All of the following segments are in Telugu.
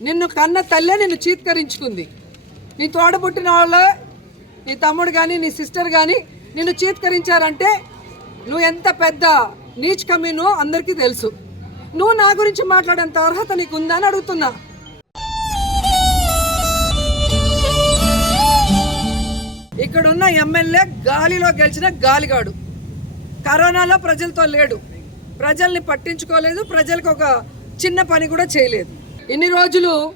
నిన్ను కన్న తల్లే నిన్ను చీత్కరించుకుంది. నీ తోడబుట్టిన వాళ్ళ నీ తమ్ముడు కానీ నీ సిస్టర్ కానీ నిన్ను చీత్కరించారంటే నువ్వు ఎంత పెద్ద నీచ్ కమీనో అందరికీ తెలుసు. నువ్వు నా గురించి మాట్లాడేంత అర్హత నీకు ఉందా అని అడుగుతున్నా. ఇక్కడున్న ఎమ్మెల్యే గాలిలో గెలిచిన గాలిగాడు. కరోనాలో ప్రజలతో లేడు. ప్రజల్ని పట్టించుకోలేదు. ప్రజలకు ఒక చిన్న పని కూడా చేయలేదు. ఇన్ని రోజులు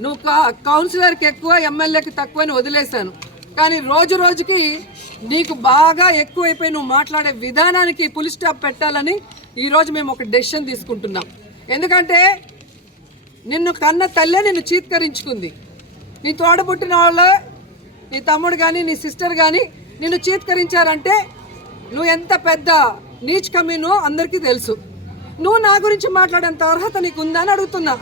నువ్వు కా- కౌన్సిలర్కి ఎక్కువ ఎమ్మెల్యేకి తక్కువ అని వదిలేశాను. కానీ రోజు రోజుకి నీకు బాగా ఎక్కువైపోయి నువ్వు మాట్లాడే విధానానికి పులి స్టాప్ పెట్టాలని ఈరోజు మేము ఒక డెసిషన్ తీసుకుంటున్నాం. ఎందుకంటే నిన్ను కన్న తల్లే నిన్ను చీత్కరించుకుంది. నీ తోడబుట్టిన వాళ్ళే నీ తమ్ముడు కానీ నీ సిస్టర్ కానీ నిన్ను చీత్కరించారంటే నువ్వు ఎంత పెద్ద నీచ్ కమీనో అందరికీ తెలుసు. నువ్వు నా గురించి మాట్లాడేంత అర్హత నీకు ఉందా అని అడుగుతున్నా.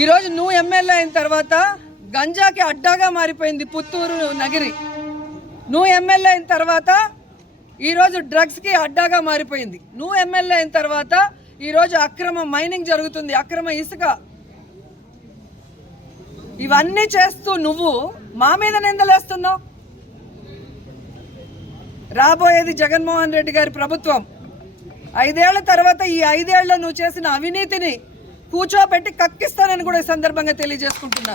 ఈరోజు నువ్వు ఎమ్మెల్యే అయిన తర్వాత గంజాకి అడ్డాగా మారిపోయింది పుత్తూరు నగిరి. నువ్వు ఎమ్మెల్యే అయిన తర్వాత ఈరోజు డ్రగ్స్కి అడ్డాగా మారిపోయింది. నువ్వు ఎమ్మెల్యే అయిన తర్వాత ఈరోజు అక్రమ మైనింగ్ జరుగుతుంది అక్రమ ఇసుక. ఇవన్నీ చేస్తూ నువ్వు మా మీద నిందలేస్తున్నావు. రాబోయేది జగన్మోహన్ రెడ్డి గారి ప్రభుత్వం. ఐదేళ్ళ తర్వాత ఈ ఐదేళ్ళ నువ్వు చేసిన అవినీతిని కూర్చోబెట్టి కక్కిస్తానని కూడా ఈ సందర్భంగా తెలియజేసుకుంటున్నా.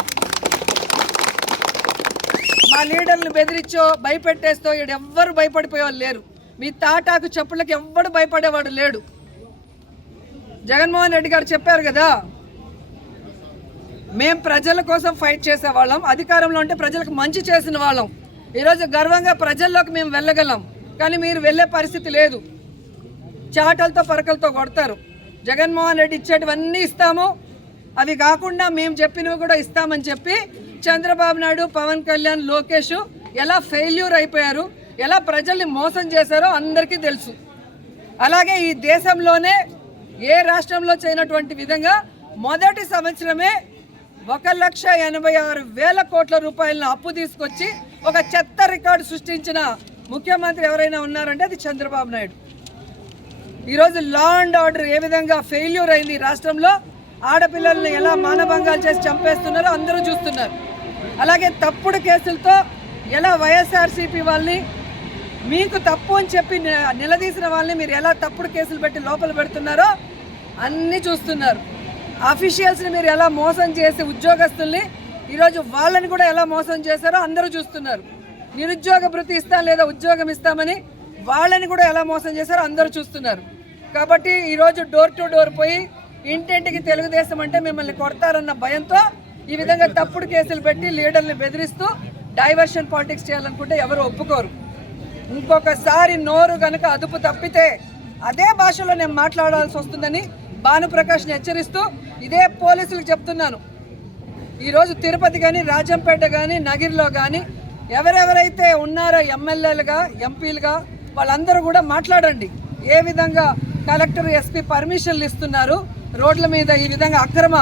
మా లీడర్లు బెదిరించో భయపెట్టేస్తో ఇక్కడ ఎవ్వరు భయపడిపోయేవాళ్ళు లేరు. మీ తాటాకు చెప్పులకు ఎవ్వడు భయపడేవాడు లేడు. జగన్మోహన్ రెడ్డి గారు చెప్పారు కదా మేం ప్రజల కోసం ఫైట్ చేసే వాళ్ళం అధికారంలో ఉంటే ప్రజలకు మంచి చేసిన వాళ్ళం. ఈరోజు గర్వంగా ప్రజల్లోకి మేము వెళ్ళగలం కానీ మీరు వెళ్ళే పరిస్థితి లేదు. చాటలతో పరకలతో కొడతారు. జగన్మోహన్ రెడ్డి ఇచ్చేటివన్నీ ఇస్తాము. అవి కాకుండా మేము చెప్పినవి కూడా ఇస్తామని చెప్పి చంద్రబాబు నాయుడు పవన్ కళ్యాణ్ లోకేష్ ఎలా ఫెయిల్యూర్ అయిపోయారు ఎలా ప్రజల్ని మోసం చేశారో అందరికీ తెలుసు. అలాగే ఈ దేశంలోనే ఏ రాష్ట్రంలో చేయనటువంటి విధంగా మొదటి సంవత్సరమే ఒక లక్ష ఎనభై ఆరు వేల కోట్ల రూపాయలను అప్పు తీసుకొచ్చి ఒక చెత్త రికార్డు సృష్టించిన ముఖ్యమంత్రి ఎవరైనా ఉన్నారంటే అది చంద్రబాబు నాయుడు. ఈరోజు లా అండ్ ఆర్డర్ ఏ విధంగా ఫెయిల్యూర్ అయింది రాష్ట్రంలో ఆడపిల్లల్ని ఎలా మానభంగాలు చేసి చంపేస్తున్నారో అందరూ చూస్తున్నారు. అలాగే తప్పుడు కేసులతో ఎలా వైఎస్ఆర్సీపీ వాళ్ళని మీకు తప్పు అని చెప్పి నిలదీసిన వాళ్ళని మీరు ఎలా తప్పుడు కేసులు పెట్టి లోపల పెడుతున్నారో అన్నీ చూస్తున్నారు. అఫీషియల్స్ని మీరు ఎలా మోసం చేసి ఉద్యోగస్తుల్ని ఈరోజు వాళ్ళని కూడా ఎలా మోసం చేశారో అందరూ చూస్తున్నారు. నిరుద్యోగ భృతి ఇస్తాం లేదా ఉద్యోగం ఇస్తామని వాళ్ళని కూడా ఎలా మోసం చేశారో అందరూ చూస్తున్నారు. కాబట్టి ఈరోజు డోర్ టు డోర్ పోయి ఇంటింటికి తెలుగుదేశం అంటే మిమ్మల్ని కొడతారన్న భయంతో ఈ విధంగా తప్పుడు కేసులు పెట్టి లీడర్ని బెదిరిస్తూ డైవర్షన్ పాలిటిక్స్ చేయాలనుకుంటే ఎవరు ఒప్పుకోరు. ఇంకొకసారి నోరు గనక అదుపు తప్పితే అదే భాషలో నేను మాట్లాడాల్సి వస్తుందని భానుప్రకాష్ని హెచ్చరిస్తూ ఇదే పోలీసులకు చెప్తున్నాను. ఈరోజు తిరుపతి కానీ రాజంపేట కానీ నగిరిలో కానీ ఎవరెవరైతే ఉన్నారో ఎమ్మెల్యేలుగా ఎంపీలుగా వాళ్ళందరూ కూడా మాట్లాడండి. ఏ విధంగా కలెక్టర్ ఎస్పీ పర్మిషన్లు ఇస్తున్నారు. రోడ్ల మీద ఈ విధంగా అక్రమ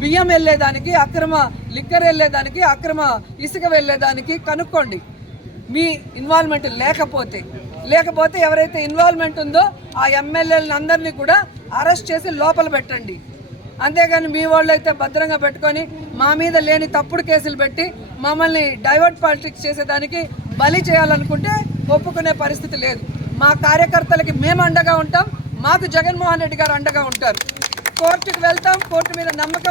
బియ్యం వెళ్ళేదానికి అక్రమ లిక్కర్ వెళ్ళేదానికి అక్రమ ఇసుక వెళ్ళేదానికి కనుక్కోండి. మీ ఇన్వాల్వ్మెంట్ లేకపోతే. లేకపోతే ఎవరైతే ఇన్వాల్వ్మెంట్ ఉందో ఆ ఎమ్మెల్యేలను అందరినీ కూడా అరెస్ట్ చేసి లోపల పెట్టండి. అంతేగాని మీ వాళ్ళు అయితే భద్రంగా పెట్టుకొని మా మీద లేని తప్పుడు కేసులు పెట్టి మమ్మల్ని డైవర్ట్ పాలిటిక్స్ చేసేదానికి బలి చేయాలనుకుంటే ఒప్పుకునే పరిస్థితి లేదు. మా కార్యకర్తలకి మేము అండగా ఉంటాం మాకు జగన్మోహన్ రెడ్డి గారు అండగా ఉంటారు. కోర్టుకు వెళ్తాం కోర్టు మీద నమ్మకం